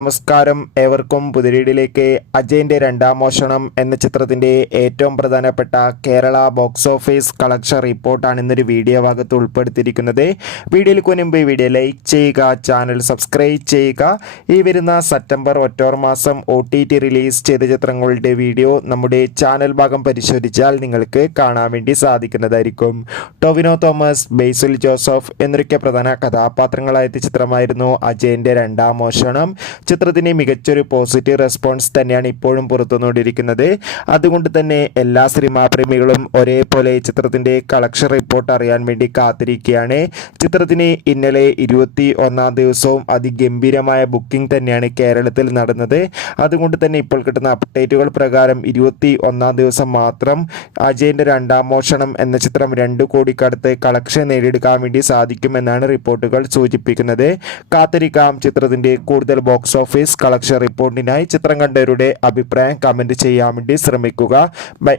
നമസ്കാരം, ഏവർക്കും പുതിരീടിലേക്ക്. അജയന്റെ രണ്ടാം മോഷണം എന്ന ചിത്രത്തിന്റെ ഏറ്റവും പ്രധാനപ്പെട്ട കേരള ബോക്സ് ഓഫീസ് കളക്ഷൻ റിപ്പോർട്ടാണ് ഇന്നൊരു വീഡിയോ ഭാഗത്ത് ഉൾപ്പെടുത്തിയിരിക്കുന്നത്. വീഡിയോയിലേക്ക് മുൻപ് വീഡിയോ ലൈക്ക് ചെയ്യുക, ചാനൽ സബ്സ്ക്രൈബ് ചെയ്യുക. ഈ വരുന്ന സെപ്റ്റംബർ ഒക്ടോബർ മാസം OTT റിലീസ് ചെയ്ത ചിത്രങ്ങളുടെ വീഡിയോ നമ്മുടെ ചാനൽ ഭാഗം പരിശോധിച്ചാൽ നിങ്ങൾക്ക് കാണാൻ വേണ്ടി സാധിക്കുന്നതായിരിക്കും. ടൊവിനോ തോമസ്, ബേസിൽ ജോസഫ് എന്നൊക്കെ പ്രധാന കഥാപാത്രങ്ങളായ ചിത്രമായിരുന്നു അജയന്റെ രണ്ടാം മോഷണം. ചിത്രത്തിന് മികച്ചൊരു പോസിറ്റീവ് റെസ്പോൺസ് തന്നെയാണ് ഇപ്പോഴും പുറത്തുവന്നുകൊണ്ടിരിക്കുന്നത്. അതുകൊണ്ട് തന്നെ എല്ലാ സിനിമാ പ്രേമികളും ഒരേപോലെ ചിത്രത്തിന്റെ കളക്ഷൻ റിപ്പോർട്ട് അറിയാൻ വേണ്ടി കാത്തിരിക്കുകയാണ്. ചിത്രത്തിന് ഇന്നലെ 21-ാം ദിവസവും അതിഗംഭീരമായ ബുക്കിംഗ് തന്നെയാണ് കേരളത്തിൽ നടന്നത്. അതുകൊണ്ട് തന്നെ ഇപ്പോൾ കിട്ടുന്ന അപ്ഡേറ്റുകൾ പ്രകാരം 21-ാം ദിവസം മാത്രം അജയന്റെ രണ്ടാം മോഷണം എന്ന ചിത്രം 2 കോടിക്കടുത്ത് കളക്ഷൻ നേടിയെടുക്കാൻ വേണ്ടി സാധിക്കുമെന്നാണ് റിപ്പോർട്ടുകൾ സൂചിപ്പിക്കുന്നത്. കാത്തിരിക്കാം ചിത്രത്തിന്റെ കൂടുതൽ ബോക്സ് ഓഫീസ് കളക്ഷൻ റിപ്പോർട്ടിനായി. ചിത്രം കണ്ടവരുടെ അഭിപ്രായം കമന്റ് ചെയ്യാൻ വേണ്ടി ശ്രമിക്കുക. ബൈ.